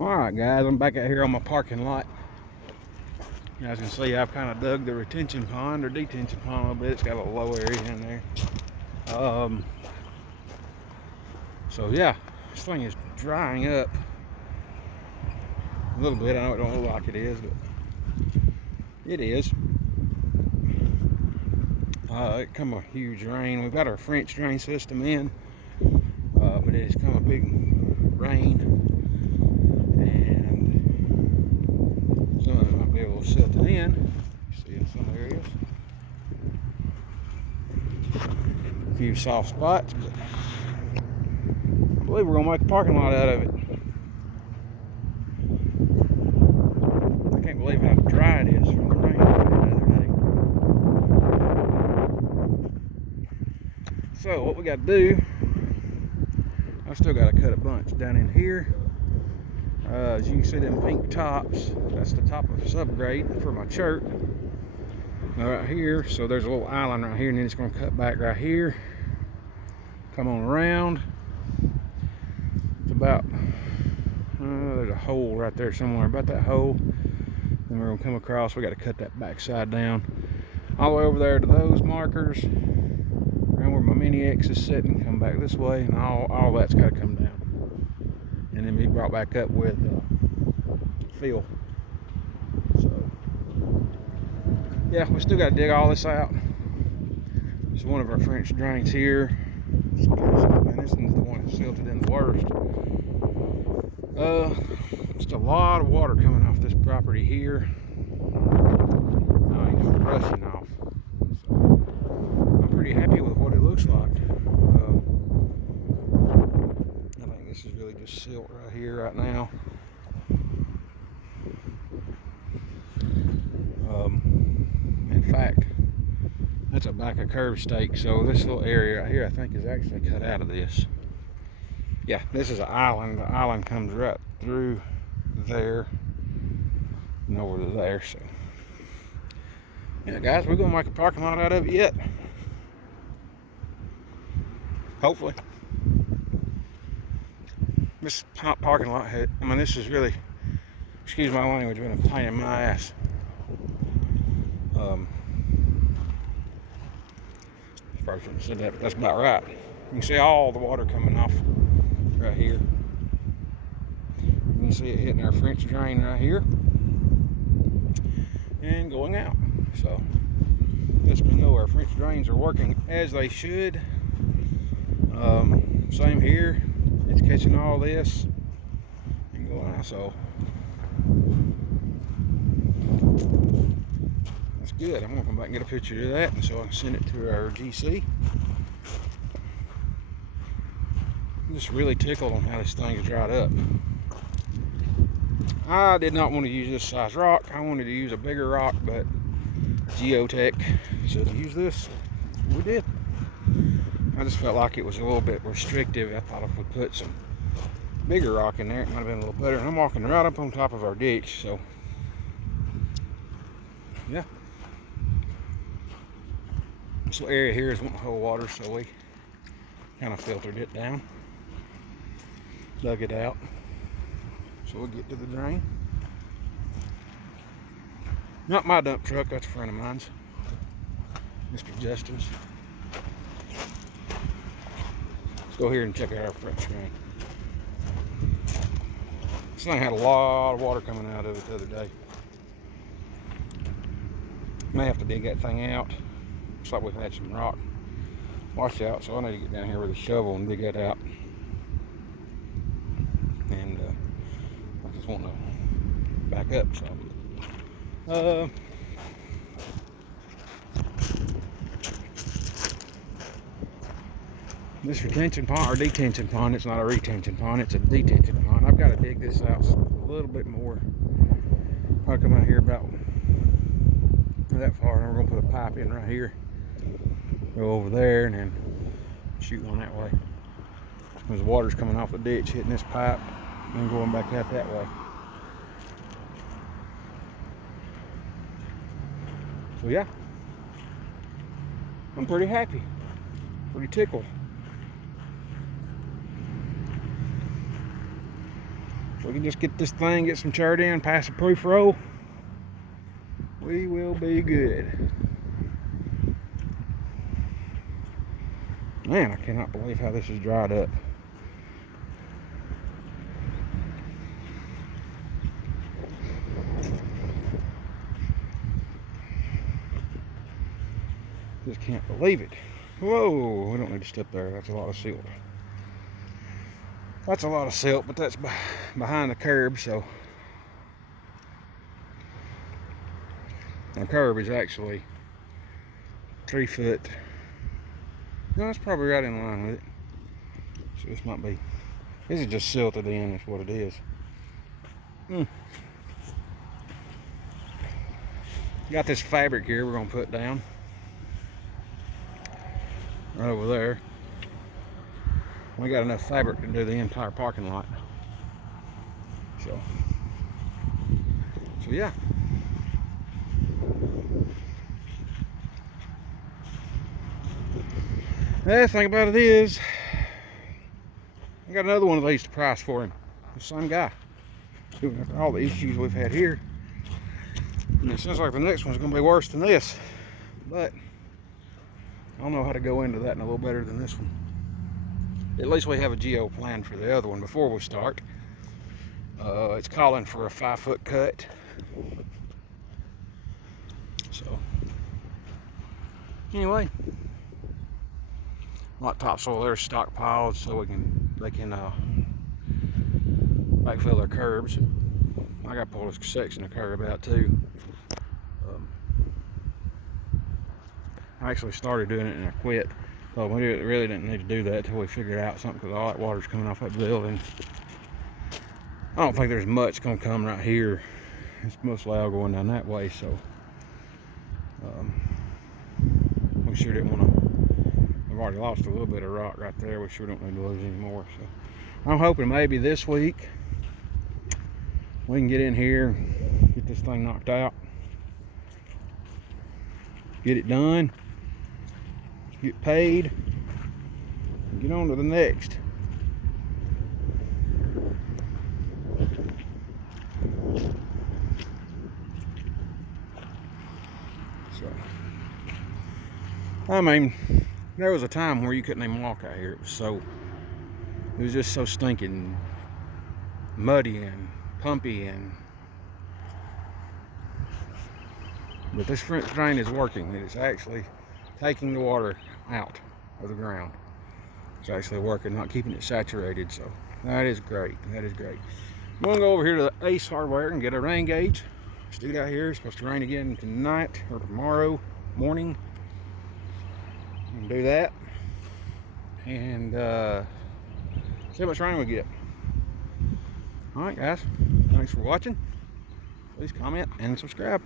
Alright guys, I'm back out here on my parking lot. You guys can see I've kind of dug the retention pond or detention pond a little bit. It's got a little low area in there. So yeah, this thing is drying up a little bit. I know it don't look like it is, but it is. It come a huge rain. We've got our French drain system in, but it's come a big rain, and some of it might be able to silt it in. You see in some areas a few soft spots, but I believe we're gonna make a parking lot out of it. I can't believe how dry it is from the rain the other day. So what we got to do, I've still got to cut a bunch down in here. As you can see, them pink tops, that's the top of subgrade for my church. Right here, so there's a little island right here, and then it's going to cut back right here, come on around. It's about, there's a hole right there somewhere, about that hole. Then we're going to come across, we got to cut that back side down all the way over there to those markers, around where my Mini X is sitting, come back this way, and all that's got to come down and then be brought back up with fill. So yeah, we still got to dig all this out. This is one of our French drains here, and this is the one that's silted in the worst. Just a lot of water coming off this property here. It's rushing off. So I'm pretty happy with what it looks like. I think this is really just silt right here right now. In fact, that's a back of curb stake, so this little area right here I think is actually cut out of this. Yeah, this is an island. The island comes right through there and over to there. So yeah guys, we're gonna make a parking lot out of it yet, hopefully. This parking lot had, I mean, this is really, excuse my language, been a pain in my ass. Probably shouldn't have said that, but that's about right. You can see all the water coming off right here. You can see it hitting our French drain right here and going out. So lets me know our French drains are working as they should. Same here, it's catching all this and going out. So that's good. I'm gonna come back and get a picture of that, and so I can send it to our GC. I'm just really tickled on how this thing is dried up. I did not want to use this size rock. I wanted to use a bigger rock, but Geotech said to use this. We did. I just felt like it was a little bit restrictive. I thought if we put some bigger rock in there, it might have been a little better. And I'm walking right up on top of our ditch, so yeah. This little area here is wanting to hold water, so we kind of filtered it down, dug it out, so we'll get to the drain. Not my dump truck, that's a friend of mine's, Mr. Justin's. Let's go here and check out our French drain. This thing had a lot of water coming out of it the other day. May have to dig that thing out. Looks like we've had some rock wash out, so I need to get down here with a shovel and dig that out. And I just want to back up some. This retention pond or detention pond, it's not a retention pond, it's a detention pond. I've got to dig this out a little bit more. I'll come out here about that far, and we're gonna put a pipe in right here, go over there, and then shoot one that way. Because the water's coming off the ditch, hitting this pipe, and going back out that way. So yeah, I'm pretty happy, pretty tickled. If we can just get this thing, get some chert in, pass a proof roll, we will be good. Man, I cannot believe how this is dried up. Just can't believe it. Whoa, we don't need to step there. That's a lot of silt. That's a lot of silt, but that's behind the curb, so. The curb is actually 3 foot. No, it's probably right in line with it. So this might be. This is just silted in, is what it is. Got this fabric here we're gonna put down. Right over there. We got enough fabric to do the entire parking lot. So yeah. The thing about it is, I got another one of these to price for him. The same guy. After all the issues we've had here. And it seems like the next one's gonna be worse than this. But I don't know how to go into that a little better than this one. At least we have a geo plan for the other one before we start. It's calling for a 5 foot cut. So anyway, a lot of topsoil there stockpiled so they can backfill their curbs. I got to pull this section of curb out too. I actually started doing it and I quit. So we really didn't need to do that until we figured out something, because all that water's coming off that building. I don't think there's much gonna come right here. It's mostly all going down that way, so we sure didn't want to. We've already lost a little bit of rock right there. We sure don't need to lose any more. So I'm hoping maybe this week we can get in here, get this thing knocked out, get it done, get paid, and get on to the next. So, I mean, there was a time where you couldn't even walk out here. It was just so stinking muddy and pumpy, but this French drain is working. It is actually taking the water out of the ground. It's actually working, not keeping it saturated, so that is great. That is great. I'm gonna go over here to the Ace Hardware and get a rain gauge. Stood out here. It's supposed to rain again tonight or tomorrow morning. And do that and see how much rain we get. All right, guys. Thanks for watching. Please comment and subscribe.